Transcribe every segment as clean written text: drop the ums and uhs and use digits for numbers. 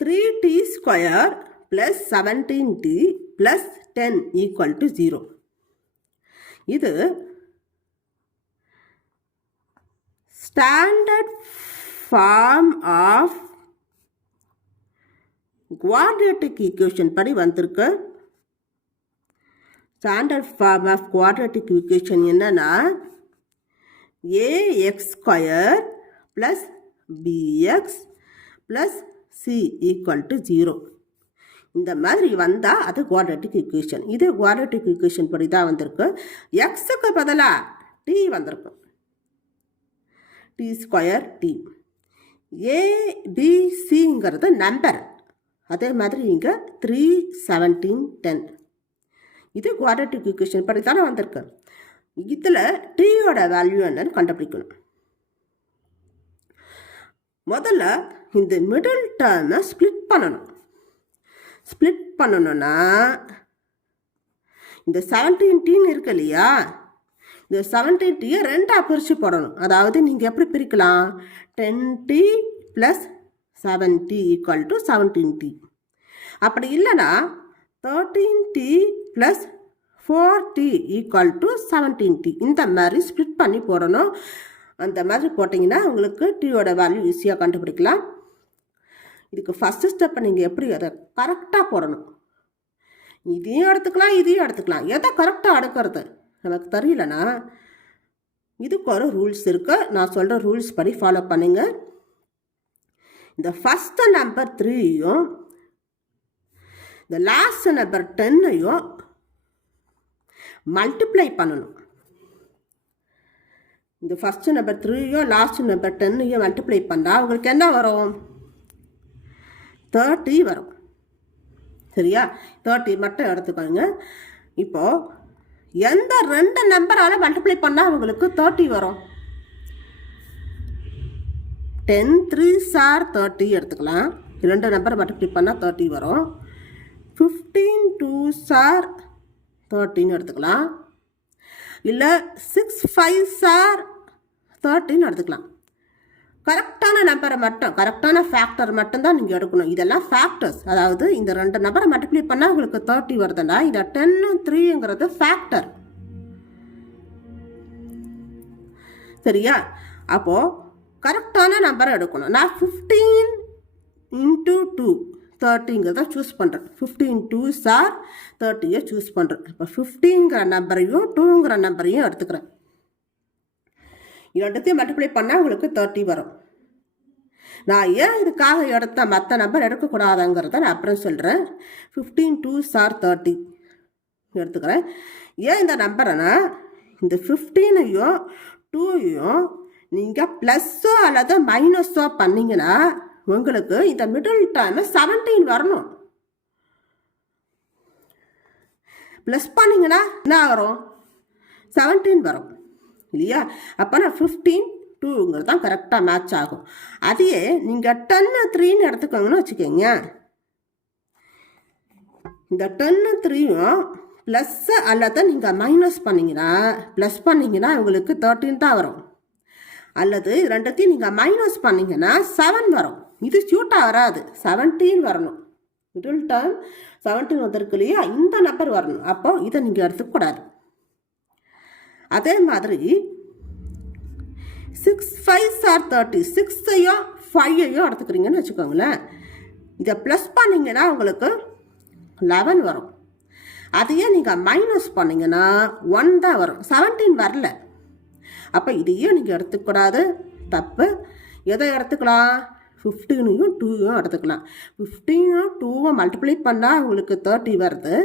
3t square plus 17t plus 10 equal to 0. இது standard form of quadratic equation படி வந்திருக்கு. standard form of quadratic equation என்னன்னா ax square plus bx plus c equal to 0. இந்த மாதிரி வந்தால் அது quadratic equation. இது குவாட்ரேட்டிக் ஈக்குவேஷன் படி தான் வந்திருக்கு. எக்ஸுக்கு பதிலாக டி வந்திருக்கு. T square T. ஏபிசிங்கிறது நம்பர். அதே மாதிரி இங்கே 3, 17, 10. இது குவாட்ரேட்டிக் ஈக்குவேஷன் படி தானே வந்திருக்கு. இதில் டீயோட வேல்யூ என்னன்னு கண்டுபிடிக்கணும். முதல்ல இந்த மிடில் டேர்மை ஸ்ப்ளிட் பண்ணணும். ஸ்ப்ளிட் பண்ணணும்னா இந்த 17t இருக்கு இல்லையா, இந்த 17t ரெண்டாக பிரித்து போடணும். அதாவது நீங்கள் எப்படி பிரிக்கலாம், 10t + 7t = 17t. அப்படி இல்லைன்னா 13t + 4t = 17t. இந்த மாதிரி ஸ்ப்ளிட் பண்ணி போடணும். அந்த மாதிரி போட்டிங்கன்னா உங்களுக்கு டீயோட வேல்யூ ஈஸியாக கண்டுபிடிக்கலாம். இதுக்கு ஃபஸ்ட்டு ஸ்டெப்பை நீங்கள் எப்படி அதை கரெக்டாக போடணும். இதையும் எடுத்துக்கலாம், இதையும் எடுத்துக்கலாம். எதை கரெக்டாக அடுக்கிறது நமக்கு தெரியலனா இதுக்கு ஒரு ரூல்ஸ் இருக்குது. நான் சொல்கிற ரூல்ஸ் படி ஃபாலோ பண்ணுங்க. இந்த ஃபஸ்ட்டு நம்பர் 3யும் இந்த லாஸ்ட் நம்பர் 10யும் மல்டிப்ளை பண்ணணும். இந்த ஃபஸ்ட்டு நம்பர் 3யும் லாஸ்ட் நம்பர் 10யும் மல்டிப்ளை பண்ணால் உங்களுக்கு என்ன வரும், 30 வரும். சரியா, 30 மட்டும் எடுத்துக்கோங்க. இப்போது எந்த 2 நம்பரால் மல்டிப்ளை பண்ணால் உங்களுக்கு 30 வரும், 10 3s are 30 எடுத்துக்கலாம். 2 நம்பர் மல்டிப்ளை பண்ணால் 30 வரும். 15 2s are 30 எடுத்துக்கலாம். இல்லை 6 5s are 30 எடுத்துக்கலாம். கரெக்டான நம்பரை மட்டும், கரெக்டான ஃபேக்டர் மட்டும்தான் நீங்கள் எடுக்கணும். இதெல்லாம் ஃபேக்டர்ஸ். அதாவது இந்த 2 நம்பரை மல்டிப்ளை பண்ணால் உங்களுக்கு 30 வருதுன்னா இந்த 10 3ங்கிறது ஃபேக்டர். சரியா, அப்போது கரெக்டான நம்பரை எடுக்கணும். நான் 15 × 2 30ங்கிறத சூஸ் பண்ணுறேன். 15 2s are 30 சூஸ் பண்ணுறேன். இப்போ 15ங்கிற நம்பரையும் 2ங்கிற நம்பரையும் எடுத்துக்கிறேன். இரண்டுத்தையும் மல்டிப்ளை பண்ணால் உங்களுக்கு 30 வரும். நான் ஏன் இதுக்காக எடுத்த மற்ற நம்பர் எடுக்கக்கூடாதுங்கிறத நான் அப்புறம் சொல்கிறேன். 15 2s are 30 எடுத்துக்கிறேன். ஏன் இந்த நம்பரைனா இந்த 15ஐயும் 2ஐயும் நீங்கள் ப்ளஸ்ஸோ அல்லது மைனஸோ பண்ணிங்கன்னா உங்களுக்கு இந்த மிடில் டேர்ம் 17 வரணும். ப்ளஸ் பண்ணிங்கன்னா என்ன வரும், 17 வரும் இல்லையா. அப்போ நான் 15 2ங்கிறது தான் கரெக்டாக மேட்ச் ஆகும். அதையே நீங்கள் 10 3ன்னு எடுத்துக்கோங்கன்னு வச்சுக்கோங்க. இந்த 10 3யும் ப்ளஸ் அல்லது நீங்கள் மைனஸ் பண்ணிங்கன்னா, ப்ளஸ் பண்ணிங்கன்னா உங்களுக்கு 13 தான் வரும். அல்லது ரெண்டுத்தையும் நீங்கள் மைனஸ் பண்ணிங்கன்னா 7 வரும். இது சூட்டாக வராது, 17 வரணும். மிடில் டேர்ம் 17 வந்திருக்கு இல்லையா, இந்த நம்பர் வரணும். அப்போ இதை நீங்கள் எடுத்துக்கூடாது. அதே மாதிரி 6 5s are 30, 6ஐயும் 5ஐயும் எடுத்துக்கிறீங்கன்னு வச்சுக்கோங்களேன். இதை ப்ளஸ் பண்ணிங்கன்னா உங்களுக்கு 11 வரும். அதையே நீங்கள் மைனஸ் பண்ணிங்கன்னா 1 தான் வரும், 17 வரல. அப்போ இதையும் நீங்கள் எடுத்துக்கூடாது, தப்பு. எதை எடுத்துக்கலாம், 15ஐயும் 2ஐயும் எடுத்துக்கலாம். 15ம் 2ம் மல்டிப்ளை பண்ணால் உங்களுக்கு 30 வருது.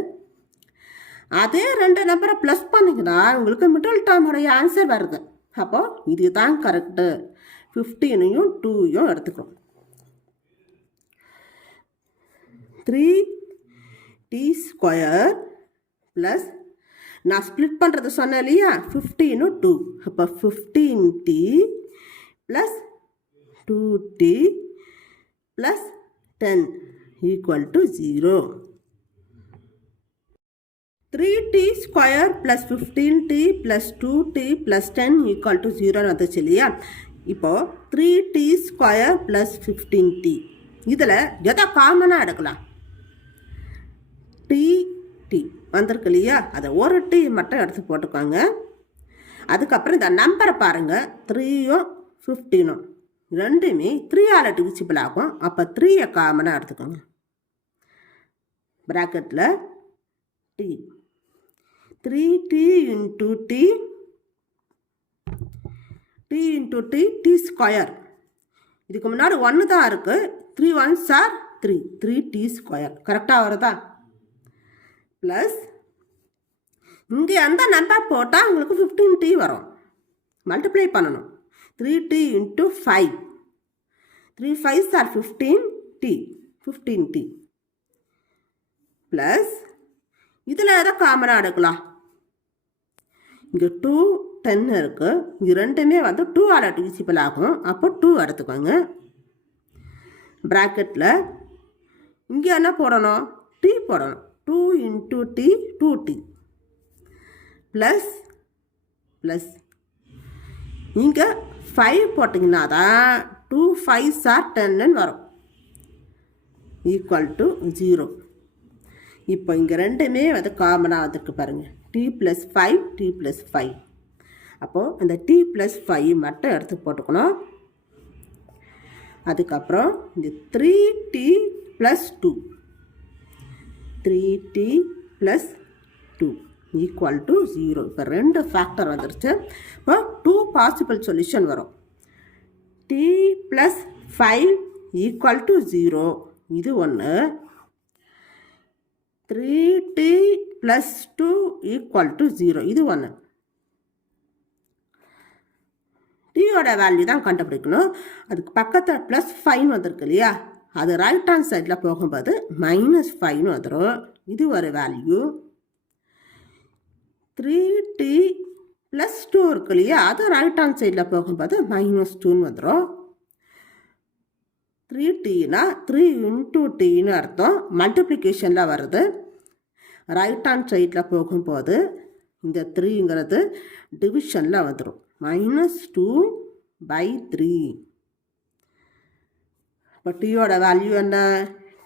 அதே 2 நம்பரை ப்ளஸ் பண்ணிங்கன்னா உங்களுக்கு மிடில் டேர்முடைய ஆன்சர் வருது. அப்போது இதுதான் கரெக்டு. 15ஐயும் 2ஐயும் எடுத்துக்கிறோம். 3t ஸ்கொயர் ப்ளஸ் நான் ஸ்ப்ளிட் பண்ணுறது சொன்னேன் இல்லையா, 15 2. அப்போ 15t plus 2t plus 10 = 0. 3t square plus 15t plus 2t plus 10 = 0 வந்துச்சு இல்லையா. இப்போது 3t ஸ்கொயர் ப்ளஸ் 15t இதில் எதை காமனாக எடுக்கலாம்? டி டி வந்திருக்கு இல்லையா, அதை ஒரு டி மட்டும் எடுத்து போட்டுக்கோங்க. அதுக்கப்புறம் இந்த நம்பரை பாருங்கள், 3யும் 15ம் ரெண்டுமே 3ஆல் டிவிசிபிள் ஆகும். அப்போ 3யை காமனாக எடுத்துக்கோங்க. ப்ராக்கெட்டில் T 3t into T T into T T square. இதுக்கு முன்னாடி 1 தான் இருக்குது. 3 1s are 3 3t ஸ்கொயர் கரெக்டாக வருதா? ப்ளஸ் இங்கே அந்த நம்பர் போட்டால் உங்களுக்கு 15t வரும். மல்டிப்ளை பண்ணணும். 3t into 5 3 5s are 15t 15t plus இதில் எதை காமனாக எடுக்கலாம்? இங்கே 2 10 இருக்குது. இது ரெண்டுமே 2ஆல் டிவிசிபிள் ஆகும். அப்போ 2 எடுத்துக்கோங்க. ப்ராக்கெட்டில் இங்கே என்ன போடணும்? டி போடணும். 2 into D 2t plus plus இங்கே 5 போட்டிங்கன்னா தான் 2 5s are 10ன்னு வரும். Equal to 0. இப்போ இங்கே ரெண்டுமே காமனாக வந்துருக்கு பாருங்கள். T plus 5 t plus 5. அப்போது இந்த டி ப்ளஸ் 5 மட்டும் எடுத்து போட்டுக்கணும். அதுக்கப்புறம் இந்த 3t plus 2 3t plus 2 equal to 0. இப்போ 2 ஃபேக்டர் வந்துருச்சு. இப்போ 2 பாசிபிள் சொல்யூஷன் வரும். டி ப்ளஸ் 5 ஈக்குவல் டு 0 இது ஒன்று. 3t ப்ளஸ் 2 ஈக்குவல் டு 0 இது ஒன்று. டீயோட வேல்யூ தான் கண்டுபிடிக்கணும். அதுக்கு பக்கத்தில் ப்ளஸ் 5 வந்திருக்கு இல்லையா, அது ரைட் ஹேண்ட் சைடில் போகும்போது -5 வந்துடும். இது ஒரு வேல்யூ. 3t ப்ளஸ் 2 இருக்கு இல்லையா, அது ரைட் ஹேண்ட் சைடில் போகும்போது -2 வந்துடும். 3tனா 3 இன்ட்டு டின்னு அர்த்தம். மல்டிப்ளிகேஷனில் வருது. ரைட் ஹேண்ட் சைடில் போகும்போது இந்த 3ங்கிறது டிவிஷனில் வந்துடும். -2/3. இப்போ டீயோட வேல்யூ என்ன?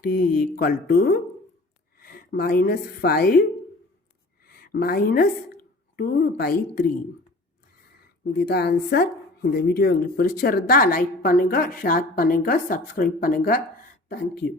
T equal to -5 -2/3. இதுதான் ஆன்சர். இந்த வீடியோ உங்களுக்கு பிடிச்சிருந்தா லைக் பண்ணுங்கள், ஷேர் பண்ணுங்கள், சப்ஸ்கிரைப் பண்ணுங்கள். தேங்க்யூ.